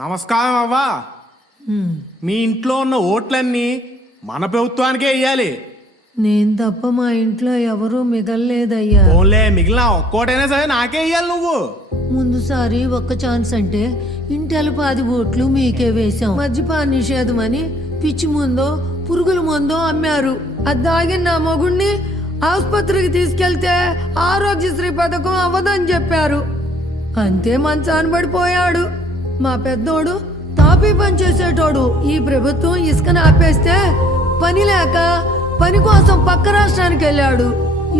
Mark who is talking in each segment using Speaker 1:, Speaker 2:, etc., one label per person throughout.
Speaker 1: నమస్కారం అవ్వా. మీ ఇంట్లో ఉన్న ఓట్లన్నీ మన ప్రభుత్వానికే వెయ్యాలి
Speaker 2: నేను తప్ప మా ఇంట్లో ఎవరూ మిగల్లేదయ్యా.
Speaker 1: ఓన్లే మిగిలిన ఒక్కోటైనా సరే నాకే వెయ్యాలి నువ్వు.
Speaker 2: ముందుసారి ఒక్క ఛాన్స్ అంటే ఇంటెల పాది ఓట్లు మీకే వేశాం. మద్యపాన నిషేధం అని పిచ్చి ముందో పురుగుల ముందో అమ్మారు. అది దాగిన నా మొగుణ్ణి ఆసుపత్రికి తీసుకెళ్తే ఆరోగ్యశ్రీ పథకం అవ్వదని చెప్పారు. అంతే మంచాన పడిపోయాడు. మా పెద్దోడు తాపీ పని చేసేటోడు. ఈ ప్రభుత్వం ఇసుకను ఆపేస్తే పని లేక పని కోసం పక్క రాష్ట్రానికి వెళ్ళాడు.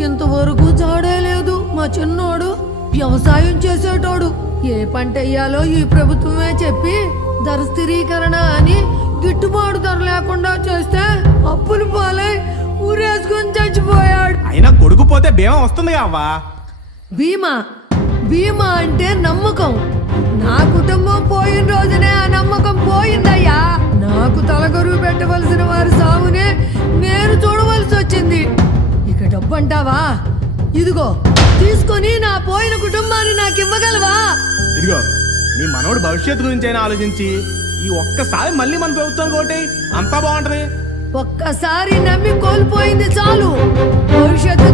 Speaker 2: ఇంతవరకు జాడే లేదు. మా చిన్నోడు వ్యవసాయం చేసేటోడు. ఏ పంట వేయాలో ఈ ప్రభుత్వమే చెప్పి ధర స్థిరీకరణ అని గిట్టుబాటు ధర లేకుండా చేస్తే అప్పులు పాలై ఊరేసుకొని చచ్చిపోయాడు.
Speaker 1: అయినా కొడుకు పోతే బీమా వస్తుంది అవ్వా?
Speaker 2: బీమా? బీమా అంటే నమ్మకం నా పోయిన రోజునే ఆ నమ్మకం పోయిందయ్యా. నాకు తలగరువు పెట్టవలసిన వారి సాగునే నేను చూడవలసి వచ్చింది. ఇక డబ్బు అంటావా ఇదిగో తీసుకొని నా పోయిన కుటుంబాన్ని నాకు ఇవ్వగలవా
Speaker 1: ఇదిగో నీ మనోడు భవిష్యత్తు గురించి అయినా ఆలోచించి ఈ ఒక్కసారి మళ్ళీ మన ప్రభుత్వం కోటి అంతా బాగుంటది.
Speaker 2: ఒక్కసారి నమ్మి కోల్పోయింది చాలు. భవిష్యత్తు